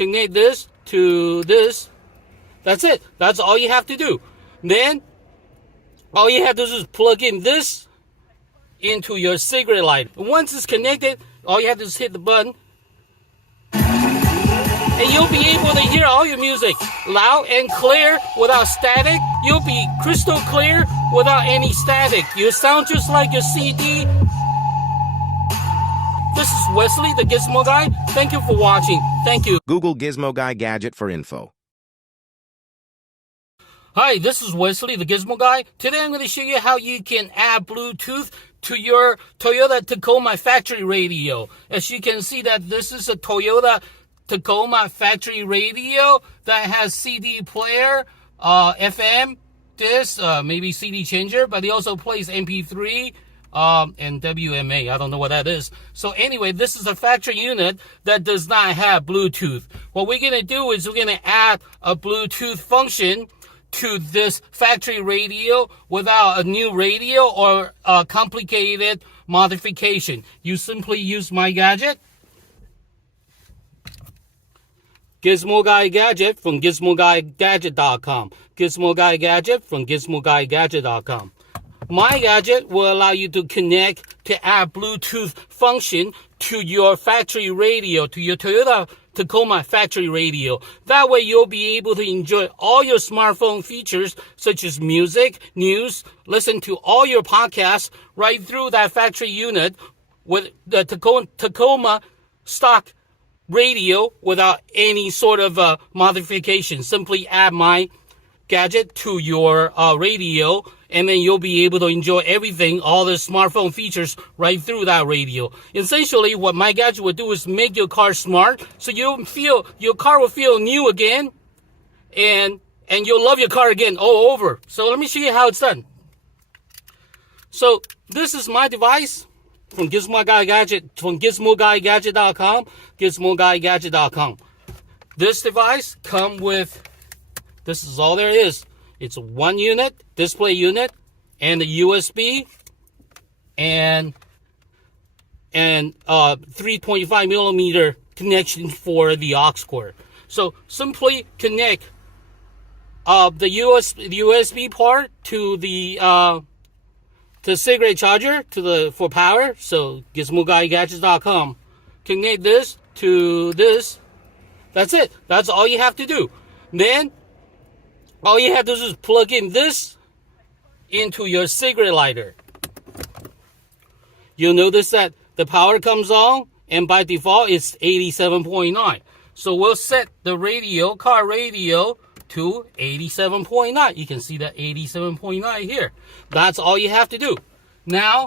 Connect this to this. That's it. That's all you have to do. Then, all you have to do is plug in this into your cigarette lighter. Once it's connected, all you have to do is hit the button. And you'll be able to hear all your music loud and clear without static. You'll be crystal clear without any static. You sound just like your CD. This is Wesley, the Gizmo Guy. Thank you for watching. Thank you. Google Gizmo Guy Gadget for info. Hi, this is Wesley, the Gizmo Guy. Today I'm going to show you how you can add Bluetooth to your Toyota Tacoma factory radio. As you can see that this is a Toyota Tacoma factory radio that has CD player, FM, disc, maybe CD changer, but it also plays MP3 and WMA. I don't know what that is. So anyway, this is a factory unit that does not have Bluetooth. What we're going to do is we're going to add a Bluetooth function to this factory radio without a new radio or a complicated modification. You simply use my gadget. Gizmo Guy Gadget from GizmoGuyGadget.com. Gizmo Guy Gadget from GizmoGuyGadget.com. My gadget will allow you to connect to add Bluetooth function to your factory radio, to your Toyota Tacoma factory radio. That way you'll be able to enjoy all your smartphone features such as music, news, listen to all your podcasts right through that factory unit with the Tacoma stock radio without any sort of modification. Simply add my gadget to your radio, and then you'll be able to enjoy everything, all the smartphone features right through that radio. Essentially, what my gadget would do is make your car smart, so you'll feel your car will feel new again, and you'll love your car again all over. So let me show you how it's done. So this is my device from Gizmo Guy Gadget, from GizmoGuyGadget.com, GizmoGuyGadget.com. This device comes with, this is all there is. It's one unit, display unit, and a USB, and 3.5 millimeter connection for the aux cord. So simply connect the USB part to the cigarette charger for power. So GizmoGuyGadgets.com. Connect this to this. That's it. That's all you have to do. Then all you have to do is plug in this into your cigarette lighter. You'll notice that the power comes on, and by default it's 87.9. So we'll set the radio, car radio, to 87.9. You can see that 87.9 here. That's all you have to do. Now,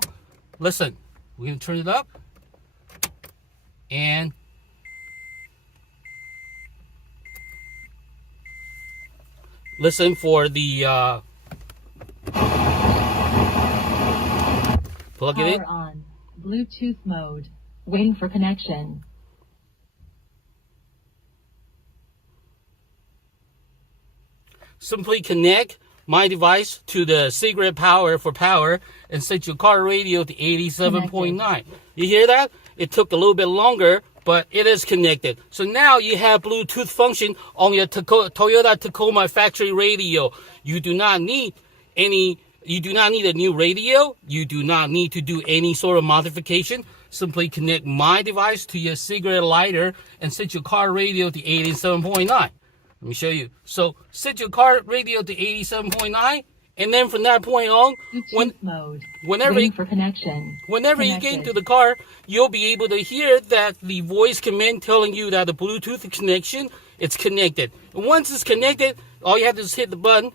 listen, we're going to turn it up, and listen for the plug it in. Power on. Bluetooth mode. Waiting for connection. Simply connect my device to the cigarette power for power and set your car radio to 87.9. You hear that? It took a little bit longer, but it is connected. So now you have Bluetooth function on your Toyota Tacoma factory radio. You do not need a new radio. You do not need to do any sort of modification. Simply connect my device to your cigarette lighter and set your car radio to 87.9. Let me show you. So set your car radio to 87.9, and then from that point on, whenever you get into the car, you'll be able to hear that the voice command telling you that the Bluetooth connection, it's connected. And once it's connected, all you have to do is hit the button,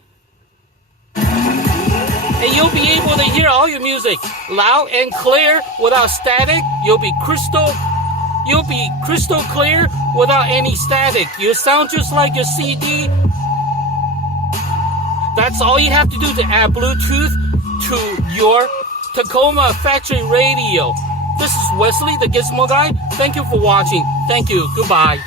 and you'll be able to hear all your music loud and clear without static. You'll be crystal clear without any static. You sound just like your CD. That's all you have to do to add Bluetooth to your Tacoma factory radio. This is Wesley, the Gizmo Guy. Thank you for watching. Thank you. Goodbye.